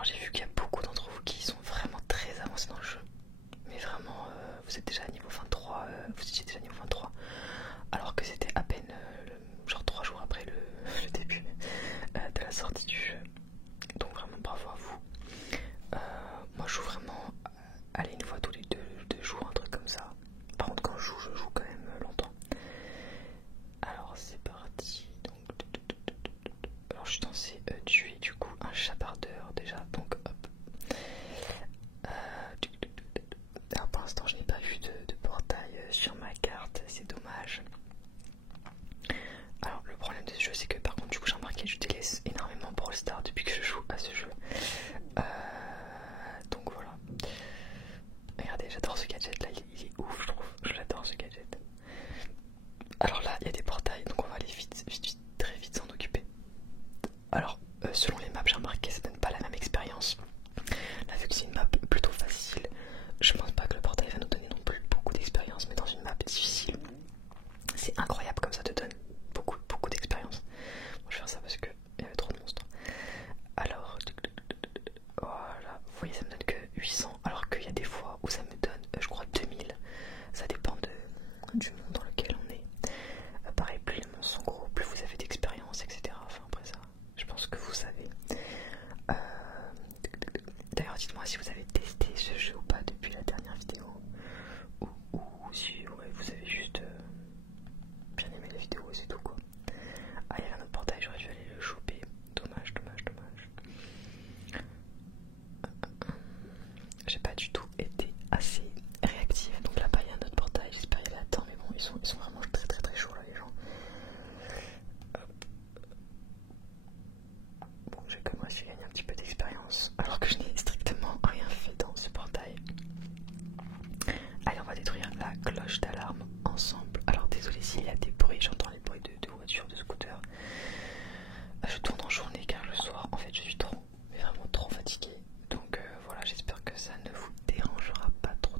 Alors j'ai vu qu'il y a beaucoup d'entre vous qui sont vraiment très avancés dans le jeu. Mais vraiment, vous êtes déjà à niveau 23, vous étiez déjà à niveau 23. Alors que c'était à peine genre 3 jours après le début de la sortie du jeu. Donc vraiment bravo à vous. Moi je joue vraiment, allez, une fois tous les deux jours, un truc comme ça. Par contre quand je joue quand même longtemps. Alors c'est parti. Donc, alors je suis censé tuer du coup un chapardeur déjà. Donc hop. Alors pour l'instant je n'ai pas vu de portail sur ma carte, c'est dommage. Alors le problème de ce jeu c'est que par contre du coup j'ai remarqué que je délaisse énormément Brawl Stars depuis que je joue à ce jeu. Donc voilà. Regardez, j'adore ce gadget là, il est ouf je trouve, j'adore ce gadget. Alors là il y a des portails donc on va aller vite, très vite s'en occuper. Alors selon les maps j'ai remarqué que ça donne pas la même expérience. Là vu que c'est une map plutôt facile, je pense pas que le portail va nous donner non plus beaucoup d'expérience, mais dans une map difficile, c'est incroyable comme ça te donne beaucoup d'expérience. Bon, je vais faire ça parce qu'il y avait trop de monstres. Alors, voilà, vous voyez ça me donne que 800, alors qu'il y a des fois où ça me donne, je crois 2000. Ça dépend du monde dans lequel on est. Pareil, plus les monstres sont gros, plus vous avez d'expérience, etc. Enfin après ça, je pense que vous savez. D'ailleurs dites-moi si vous avez testé ce jeu ou pas depuis la dernière vidéo, ou si ouais, vous avez juste bien aimé la vidéo et c'est tout quoi. Ah, il y avait un autre portail, j'aurais dû aller le choper. Dommage. J'ai pas du tout été assez réactive. Donc là-bas il y a un autre portail, j'espère qu'il y a temps, mais bon, ils sont vraiment très chauds là les gens. Hop. Bon, j'ai quand même réussi à gagner un petit peu d'expérience, alors que je n'ai strictement rien fait dans ce portail. Allez, on va détruire la cloche d'alarme ensemble. Alors désolé s'il y a des bruits, j'entends les bruits de voitures, de scooters. Je tourne en journée car le soir en fait je suis vraiment trop fatiguée. Donc voilà, j'espère que ça ne vous dérangera pas trop.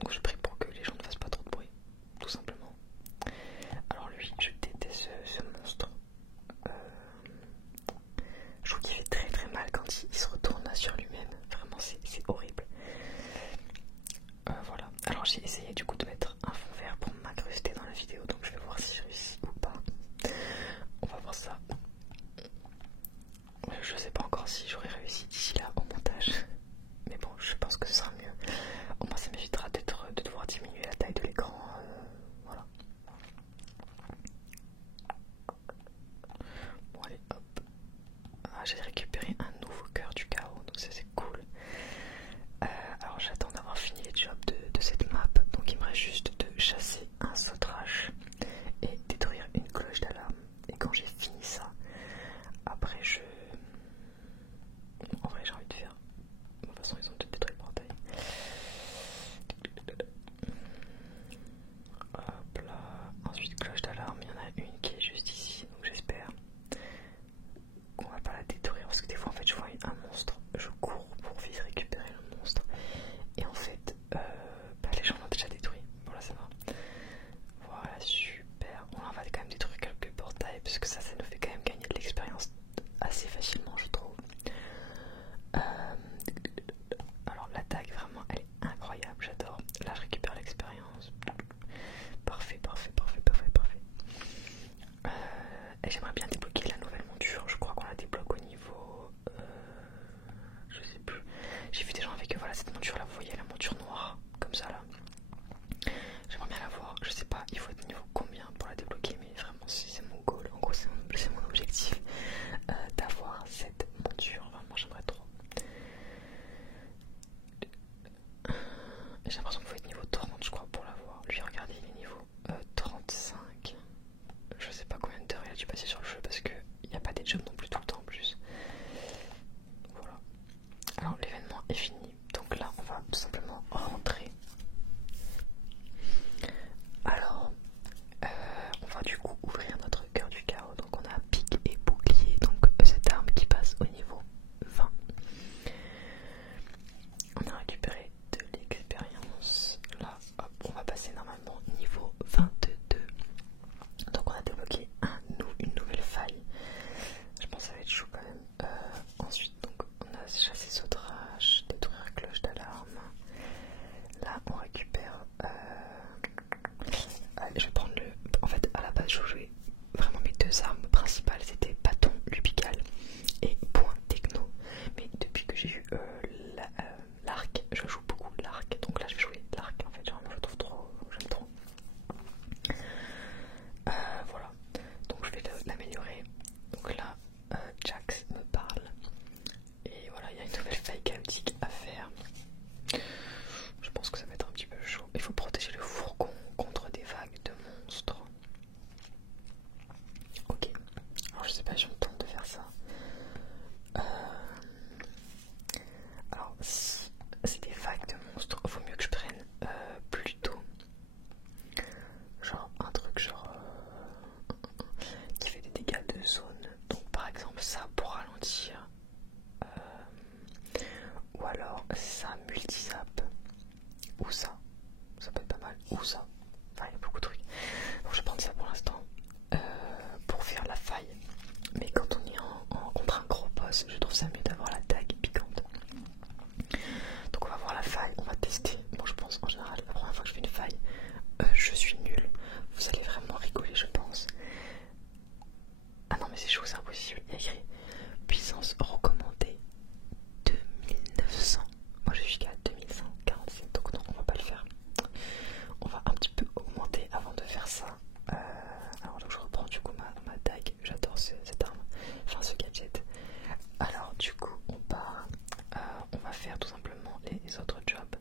Donc je prie pour que les gens ne fassent pas trop de bruit, tout simplement. Alors lui, je déteste ce monstre. Je trouve qu'il fait très mal quand il se retourne sur lui-même. Vraiment c'est horrible. Voilà. Alors j'ai essayé du coup de mettre un fond vert pour m'incruster dans la vidéo. Donc je vais voir si je réussis ou pas. On va voir ça. Je sais pas encore si j'aurai réussi d'ici là au montage. Mais bon, je pense que ce sera mieux. Au moins ça m'évitera de devoir diminuer la taille de l'écran. Voilà. Bon allez, hop. Ah, j'ai récupéré un nouveau cœur du chaos, donc ça c'est cool. Alors j'attends d'avoir fini les jobs de cette map, donc il me reste juste de chasser un sautrage et détruire une cloche d'alarme. Et quand j'ai fini ça, après en vrai j'ai envie je trouve ça mieux d'avoir la dague piquante. Donc on va voir la faille, on va tester. Bon, je pense en général la première fois que je fais une faille, je suis nulle. Vous allez vraiment rigoler, je pense. Ah non mais c'est chaud, c'est impossible. Il y a écrit puissance recommandée 2900. Moi je suis qu'à 2147, donc non, on va pas le faire. On va un petit peu augmenter avant de faire ça. Alors donc je reprends du coup ma dague. J'adore cette arme, enfin ce gadget. Alors du coup on va faire tout simplement les autres jobs.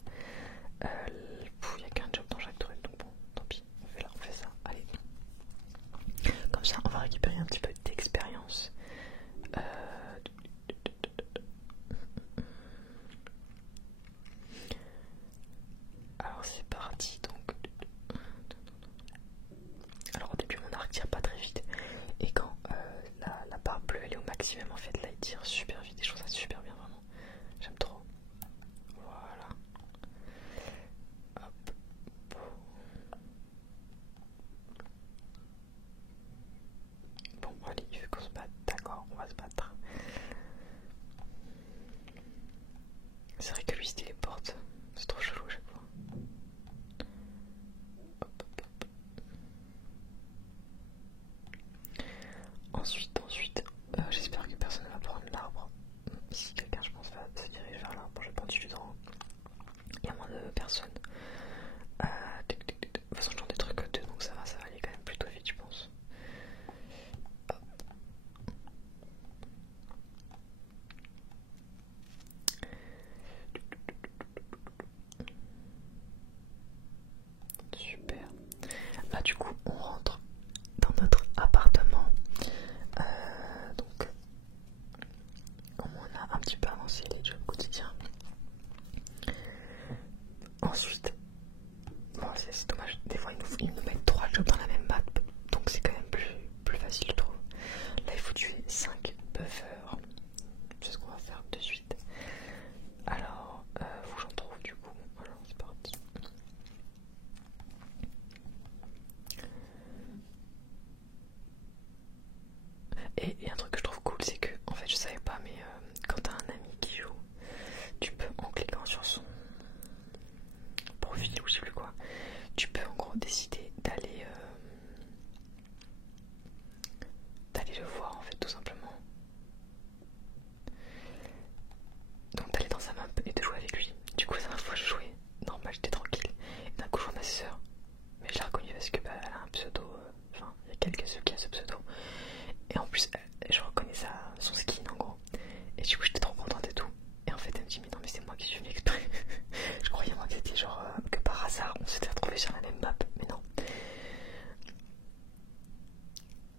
Il n'y a qu'un job dans chaque truc, donc bon, tant pis, on fait ça. Allez. Comme ça on va récupérer un petit peu d'expérience. Alors c'est parti donc. Alors au début mon arc tire pas très vite et quand la barre bleue elle est au maximum en fait là il tire super vite et je trouve ça super bien vraiment. J'aime trop. Voilà. Hop. Bon allez il veut qu'on se batte. D'accord on va se battre. C'est vrai que lui il se téléporte. C'est trop chelou à chaque fois. Hop, hop, hop. Ensuite, j'espère que personne ne va prendre l'arbre. Si quelqu'un, je pense, va se diriger vers l'arbre, je prends du dedans. Il y a moins de personnes. De toute façon, j'en ai des trucs à deux, donc ça va aller quand même plutôt vite, je pense. Hop. Super. Là, du coup, on rentre dans notre appartement. Donc, comme on a un petit peu avancé les jobs quotidiens. Ensuite, bon, c'est dommage, des fois ils nous mettent 3 jobs dans la même map, donc c'est quand même plus facile, je trouve. Là, il faut tuer 5 buffers. C'est ce qu'on va faire de suite. Alors, faut que j'en trouve du coup. Alors, c'est parti. Et un truc que je trouve cool, c'est que, en fait, je savais pas, mais quand t'as un ami qui joue, tu peux, en cliquant sur son profil ou je sais plus quoi, tu peux en gros décider d'aller le voir en fait tout simplement. Donc d'aller dans sa map et de jouer avec lui. Du coup la dernière fois je jouais, normal j'étais tranquille. Et d'un coup je vois ma soeur. Mais je l'ai reconnue parce que elle a un pseudo. Enfin il y a quelques ceux qui a ce pseudo. Et en plus je reconnais son skin en gros. Et du coup j'étais trop contente et tout. Et en fait elle me dit mais non mais c'est moi qui suis venu exprès. Je croyais moi que c'était genre que par hasard on s'était retrouvés sur la même map. Mais non.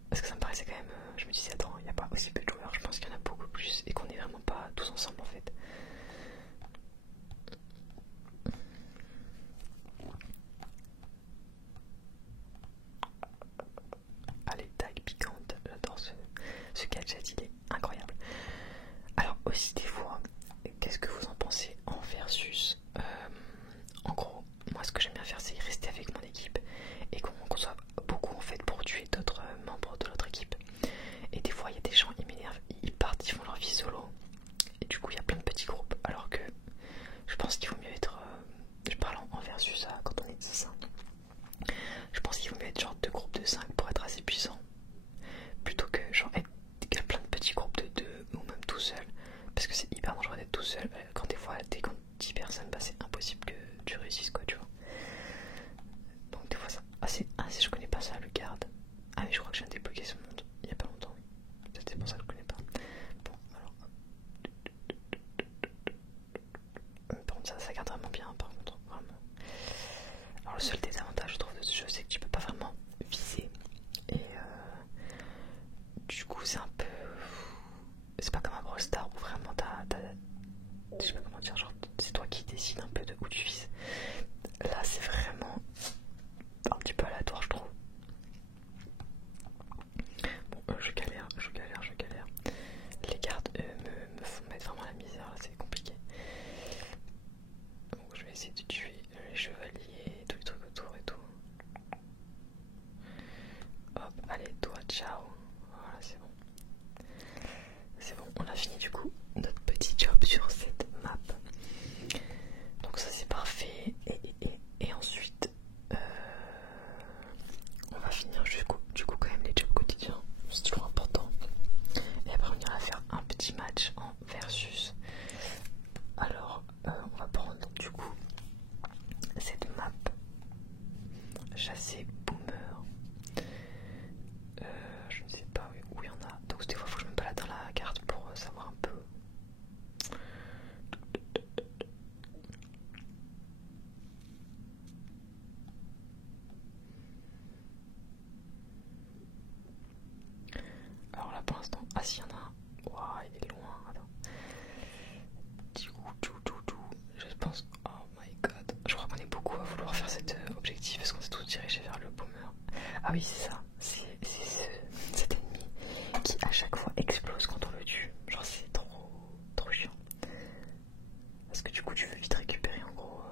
Parce que ça me paraissait quand même, je me disais attends, il n'y a pas aussi peu de joueurs, je pense qu'il y en a beaucoup plus et qu'on est vraiment pas tous ensemble en fait. Allez, tag piquante, j'adore ce gadget, il est incroyable. Alors aussi des fois, qu'est-ce que vous en pensez en versus en gros, moi ce que j'aime bien faire c'est rester avec mon équipe et qu'on soit beaucoup en fait pour tuer d'autres membres de l'autre équipe. Et des fois il y a des gens, ils m'énervent, ils partent, ils font leur vie solo. Et du coup il y a plein de petits groupes. Alors que je pense qu'il vaut mieux être, je parle en versus quand on est 5. Je pense qu'il vaut mieux être genre 2 groupes de 5 pour être assez puissant. Plutôt que genre être plein de petits groupes de 2 ou même tout seul. Parce que c'est hyper dangereux d'être tout seul. Quand des fois t'es contre 10 personnes, bah c'est impossible que tu réussisses quoi, tu vois. Donc des fois ça. Je connais pas ça, le garde. Ah mais je crois que je viens de débloquer ce monde il y a pas longtemps. Peut-être c'est pour ça que je connais pas. Bon alors. Par contre ça garde vraiment bien par contre. Vraiment. Alors le seul désavantage je trouve de ce jeu c'est que tu peux pas vraiment viser. Et du coup c'est un peu. C'est pas comme un Brawl Stars où vraiment je sais pas comment dire, genre c'est toi qui décides un peu de où tu vises. Là c'est vraiment un petit peu aléatoire je trouve. Bon je galère. Les gardes me font mettre vraiment la misère là, c'est compliqué. Donc je vais essayer de tuer les chevaliers, tous les trucs autour et tout. Hop, allez toi ciao. Voilà c'est bon. C'est bon, on a fini du coup. s'il y en a un. Waouh, il est loin. Attends. Je pense. Oh my god. Je crois qu'on est beaucoup à vouloir faire cet objectif parce qu'on s'est tous dirigés vers le boomer. Ah oui, c'est ça. C'est cet ennemi qui à chaque fois explose quand on le tue. Genre, c'est trop chiant. Parce que du coup, tu veux vite récupérer en gros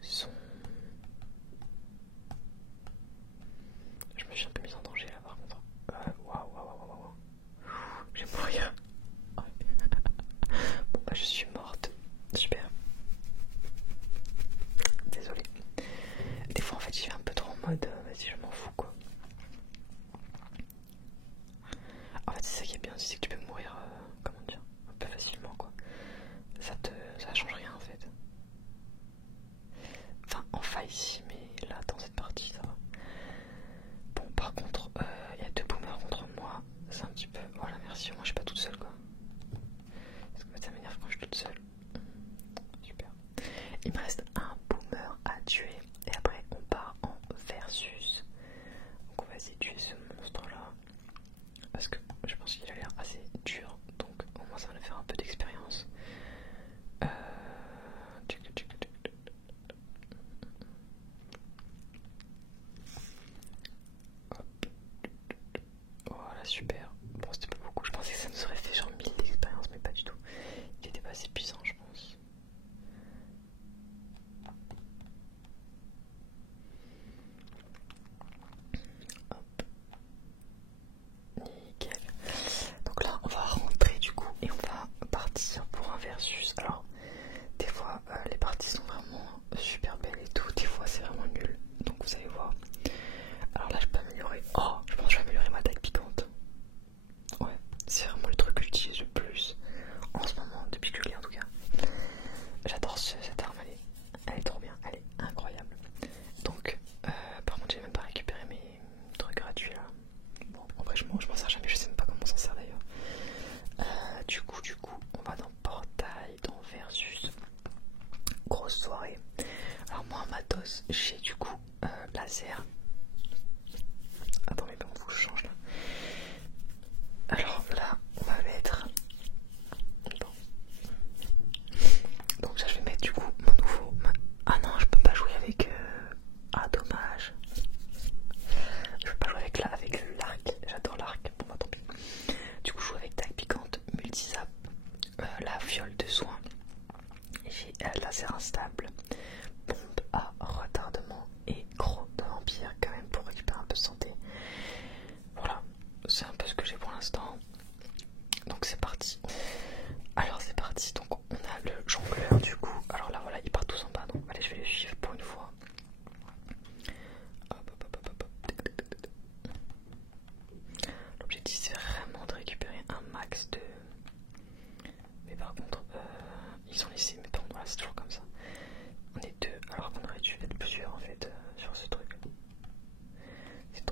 son. Je me suis un peu mise en danger là par contre. Waouh. Je vais mourir. Bon bah je suis morte. Super. Désolée. Des fois en fait j'y vais un peu trop en mode vas-y je m'en fous quoi. En fait c'est ça qui est bien, c'est que tu peux mourir comment dire, un peu facilement quoi. Ça change rien en fait. Enfin en faille si, mais là dans cette partie ça va. Bon par contre il y a deux boomers contre moi. C'est un petit peu. Voilà merci, moi je suis pas toute seule quoi. Parce que ça m'énerve quand je suis toute seule. Super. Il me reste un boomer à tuer et après on part en versus. Donc on va essayer de tuer ce monstre là. Parce que je pense qu'il a l'air assez dur. Donc au moins ça va nous faire un peu d'expérience. Voilà super. Bon c'était pas beaucoup. Je pensais que ça nous aurait fait genre 1000 d'expérience mais pas du tout. Il était pas assez puissant je pense. Hop. Nickel. Donc là on va rentrer du coup et on va partir pour un versus. Alors des fois les parties sont vraiment super belles et tout, des fois c'est vraiment nul. Donc vous allez voir. Alors là je peux améliorer. Oh je pense que je vais améliorer ma taille piquante. Ouais, c'est vraiment le truc que j'utilise le plus en ce moment, depuis que je l'ai en tout cas. J'adore cette arme, elle est trop bien, elle est incroyable. Donc, par contre, j'ai même pas récupéré mes trucs gratuits là. Bon, en vrai, je m'en sers jamais, je sais même pas comment on s'en sert d'ailleurs. Du coup, on va dans Portail, dans Versus. Grosse soirée. Alors, moi, en matos, j'ai du coup laser. Attends, mais comment faut que je change là? Alors là, on va mettre. Donc ça je vais mettre du coup mon nouveau. Ah non je peux pas jouer avec. Ah dommage. Je peux pas jouer avec l'arc. J'adore l'arc. Bon bah tant pis. Du coup je joue avec taille piquante, multisap, la fiole de soin. J'ai laser instable, bombe à retardement et gros de vampire quand même pour récupérer un peu de santé. Voilà, c'est un peu ce que j'ai pour l'instant. Donc c'est parti. Alors c'est parti, donc on a le jongleur du coup. Alors là voilà, ils partent tous en bas, donc allez je vais les suivre pour une fois. L'objectif c'est vraiment de récupérer un max de... Mais par contre, ils ont laissé, mais bon voilà c'est toujours comme ça. On est deux, alors qu'on aurait dû être plusieurs en fait sur ce truc. C'est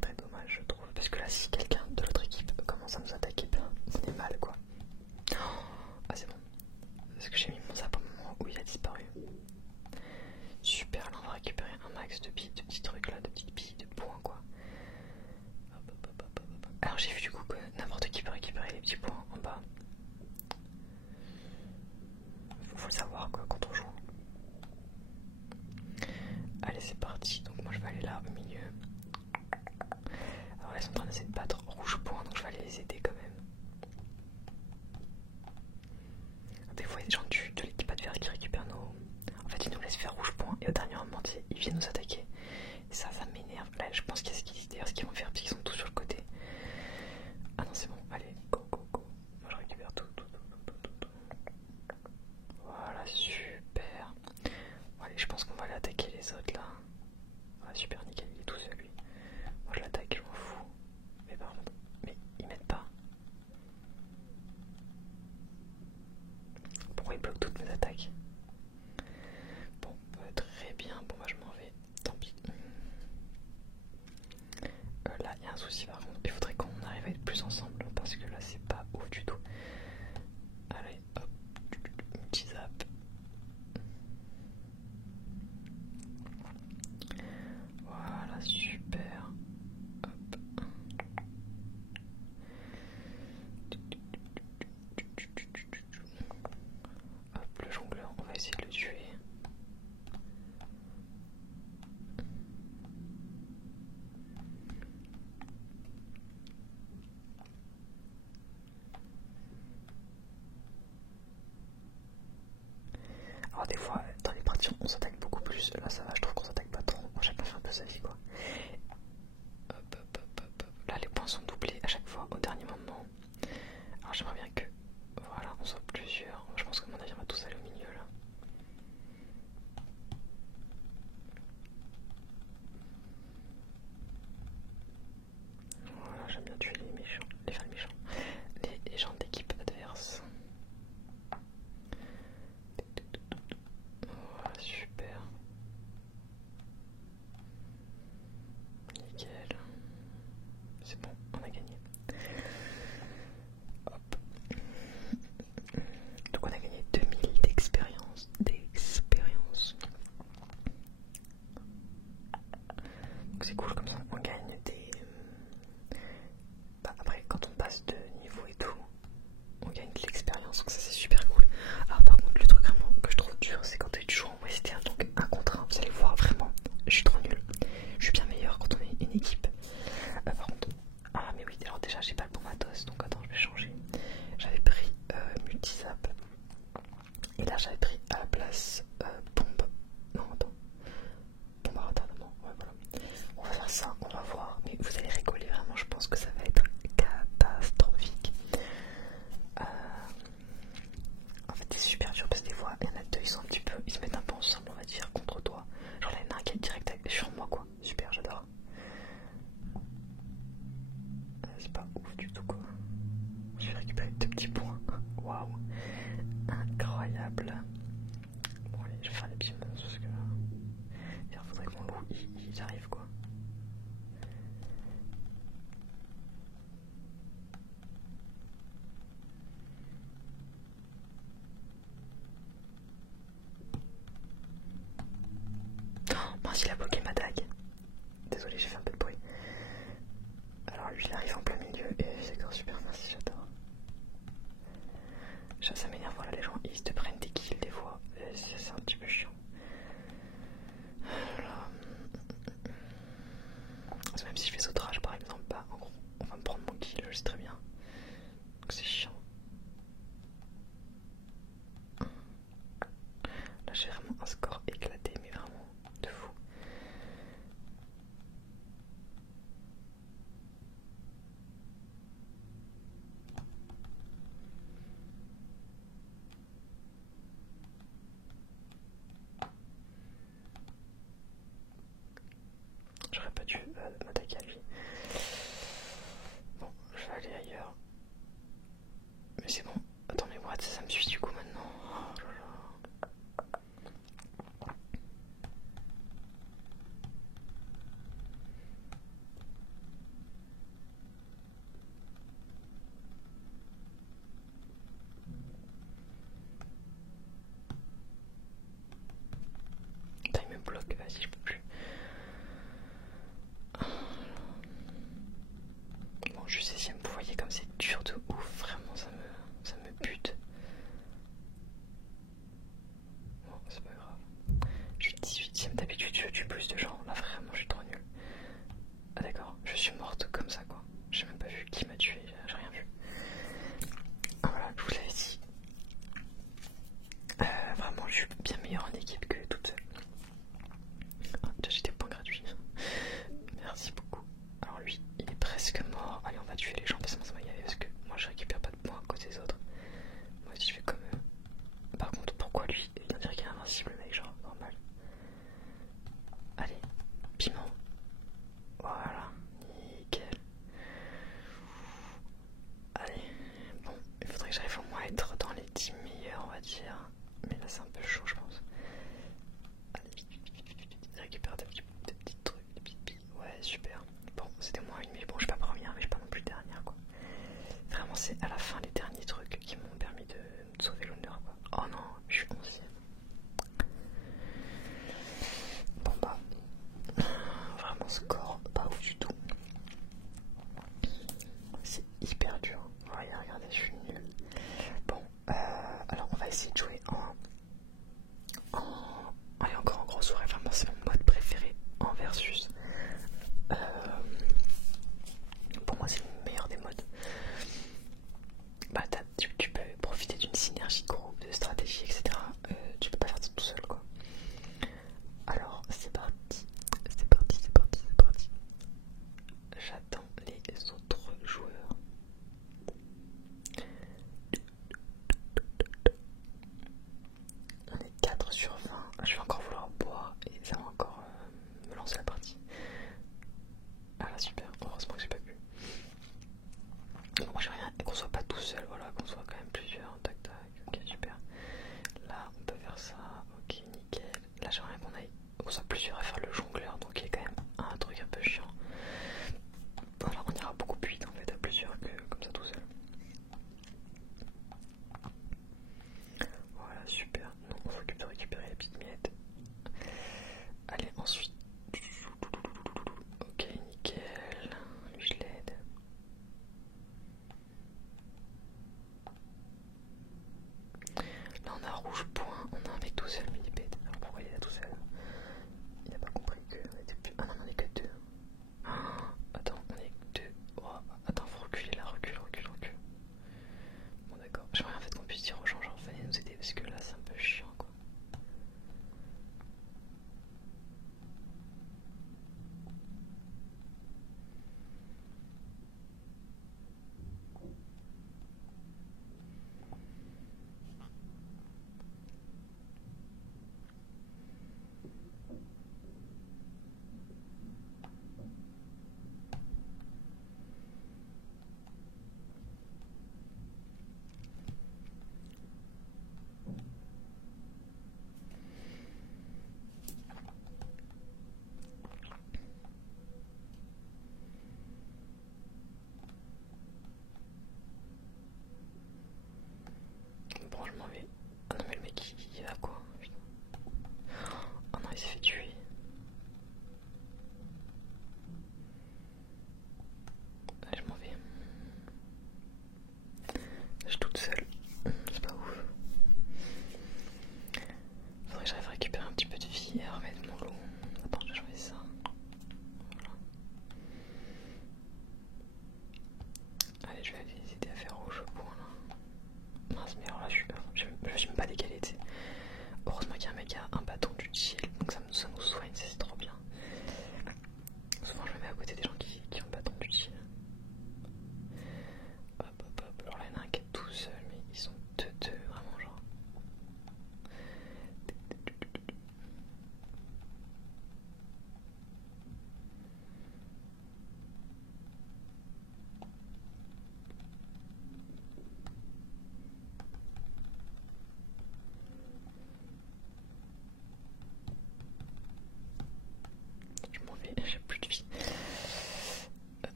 très dommage je trouve. Parce que là si quelqu'un de l'autre équipe commence à nous attaquer, ben on est mal quoi. Ah c'est bon. Parce que j'ai mis mon zap au moment où il a disparu. Super, là on va récupérer un max de billes, de petits trucs là, de petites billes, de points quoi. Alors j'ai vu du coup que n'importe qui peut récupérer les petits points en bas. Faut le savoir quoi quand on joue. Allez c'est parti, donc moi je vais aller là au milieu. Alors là ils sont en train d'essayer de battre rouge point, donc je vais aller les aider quand même. Des fois il y a des gens de l'équipe adverse qui récupèrent nos... En fait ils nous laissent faire rouge point et au dernier moment ils viennent nous attaquer. Et ça m'énerve. Là je pense qu'il y a ce qu'ils vont faire parce qu'ils sont tous sur le côté. Ah non c'est bon, allez, go. Moi je récupère tout. Voilà, super. Bon, allez, je pense qu'on va aller attaquer les autres là. Ah super, nickel, il est tout seul lui. Moi je l'attaque, je m'en fous. Mais par contre, mais ils m'aident pas. Pourquoi ils bloquent toutes mes attaques? Bon, très bien, bon moi je m'en vais, tant pis. Là il y a un souci par contre, il faudrait qu'on arrive à être plus ensemble parce que là c'est pas ouf du tout. Allez, hop, petit zap. Voilà, super. Hop. t'as eu 2 petits points. Waouh, incroyable. Bon allez, je vais faire les petits monstres parce que il faudrait que mon loup il arrive quoi. Oh mince, il a bloqué ma dague. Désolé, j'ai fait un peu de bruit. Alors lui il arrive en plein milieu et d'accord, super, merci, j'adore. Ça m'énerve, voilà, les gens ils te prennent des kills des fois, c'est un petit peu chiant. Alors, même si je fais sauterage par exemple, bah en gros on va me prendre mon kill, je sais très bien. Donc c'est chiant. Là j'ai vraiment un score éclaté, mais vraiment de fou. J'aurais pas dû m'attaquer à lui. Bon, je vais aller ailleurs. Mais c'est bon. Attends, mais what, ça me suit du coup maintenant. Oh là là. Putain, il me bloque, vas-y, je peux plus. Bon, je sais si vous voyez comme c'est dur de ouf, vraiment ça me bute. Bon, c'est pas grave. Je suis 18ème, d'habitude je tue plus de gens, là vraiment je suis trop nul. Ah d'accord, je suis morte comme ça quoi. J'ai même pas vu qui m'a tué, j'ai rien vu. Ah voilà, je vous l'avais dit. Vraiment je suis bien meilleur en équipe que toute seule. Ah, déjà j'ai des points gratuits. Merci beaucoup. Alors lui, il est presque mort. Allez, on va tuer les gens parce que ça va y aller parce que moi je récupère pas de points à cause des autres. Moi aussi je fais comme eux. Par contre, pourquoi lui? On dirait qu'il est invincible le mec, genre normal. Allez, piment. Voilà, nickel. Allez, bon, il faudrait que j'arrive au moins à être dans les 10 meilleurs, on va dire. Mais là c'est un peu chaud, je pense. Allez, vite, récupère des petits trucs, des petites billes. Ouais, super. Bon, c'était moins une, mais bon, je suis pas première, mais je suis pas non plus dernière, quoi. Vraiment, c'est à la fin les derniers trucs qui m'ont permis de me sauver l'honneur, quoi. Oh non, je suis 11ème. Bon bah, vraiment score pas ouf du tout. C'est hyper dur. Ouais, regardez, je suis nul. Bon, alors on va essayer de jouer allez, encore en gros soirée, vraiment c'est mon mode préféré en versus. Pour moi c'est le meilleur des modes. Bah tu peux profiter d'une synergie de groupe, de stratégie, etc. Tu peux pas faire ça tout seul quoi. Alors c'est parti, c'est parti, c'est parti, c'est parti. J'attends les autres joueurs. On est 4 sur 20. Je vais encore vouloir boire et ça va encore me lancer la partie. Ah là super, heureusement que j'ai pas bu. Moi j'ai rien, qu'on soit pas tout seul, voilà, qu'on soit quand même plusieurs. Tac tac, ok super. Là on peut faire ça, ok nickel. Là j'aimerais qu'on soit plusieurs à faire le jongleur, donc il y a quand même un truc un peu chiant. Voilà, on ira beaucoup plus vite en fait à plusieurs que comme ça tout seul. Voilà, super. Non, on s'occupe de récupérer les petites miettes. Allez, ensuite. Ok, nickel. Lui, je l'aide. Là, on a rouge point. On a un mec tout seul, mais il est bête. Alors pourquoi il est là tout seul? Il a pas compris que on était plus. Ah non, on est que deux. Attends, on est que deux. Oh, attends, faut reculer là, recule. Bon, d'accord. J'aimerais en fait qu'on puisse dire aux gens, genre, venez nous aider parce que là, c'est un peu chiant quoi. mince, mais alors là je me suis même pas décalé, tu sais. Heureusement qu'il y a un mec qui a un bâton du chill, donc ça nous soigne, c'est trop bien. Souvent je me mets à côté des gens qui ont un bâton du chill. Hop hop hop, alors là il y en a un qui est tout seul, mais ils sont deux, vraiment genre. Je m'en vais, j'ai plus de vie.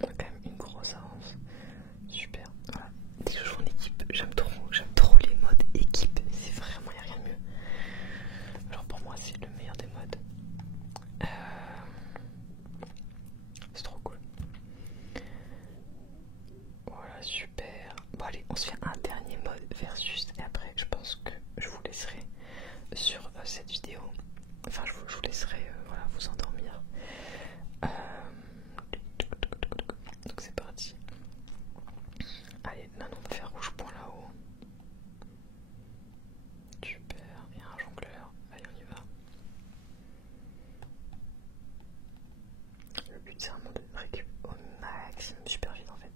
On a quand même une grosse avance. Super. Voilà. Dès que je joue en équipe, j'aime trop les modes équipe. C'est vraiment, il n'y a rien de mieux. Alors pour moi, c'est le meilleur des modes. C'est trop cool. Voilà, super. Bon allez, on se fait un dernier mode versus et après je pense que je vous laisserai sur cette vidéo. Enfin, je vous laisserai voilà, vous endormir. Donc c'est parti. Allez, là on va faire rouge point là-haut. Super, il y a un jongleur. Allez, on y va. Le but c'est un mode récup au maximum, super vite en fait,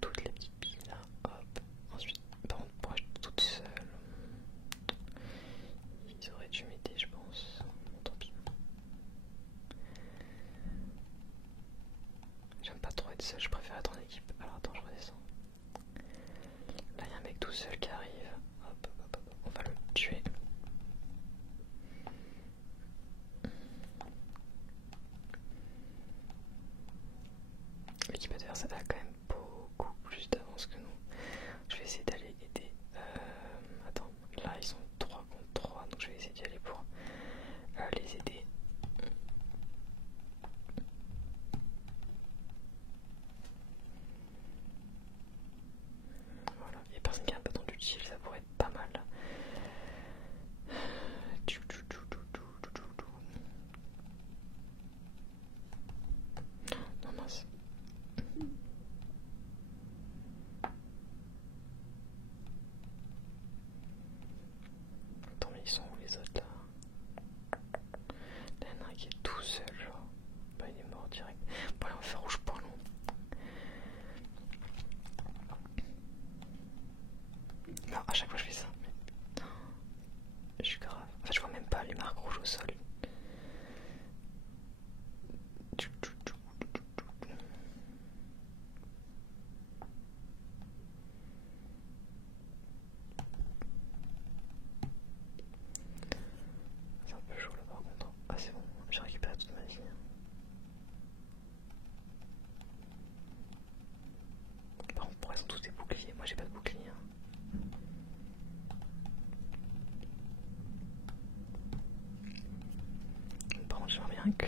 toutes les petites billes là, hop. Ensuite, par contre, pour être toute seule, ils auraient dû m'aider, je pense. Bon, tant pis. J'aime pas trop être seule, je préfère être en équipe. Alors attends, je redescends. Là, il y a un mec tout seul qui arrive. Hop, hop, hop, on va le tuer. L'équipe adverse a quand même beaucoup plus d'avance que nous. Je vais essayer d'aller aider. Attends, là ils sont 3 contre 3, donc je vais essayer d'y aller pour les aider. Voilà, il n'y a personne qui a un bâton d'utile, ça pourrait être pas mal. Non, mince. Attends, mais ils sont où les autres là? Là, il y en a un qui est tout seul, genre. Bah, il est mort direct. Bon, allez, on va faire rouge point long. Non, à chaque fois je fais ça. Mais... je suis grave. En fait, je vois même pas les marques rouges au sol. C'est un peu chaud là par contre. Ah, c'est bon, j'ai récupéré toute ma vie. Par contre, pour ils ont tous des boucliers. Moi j'ai pas de bouclier. Par contre, j'aimerais bien que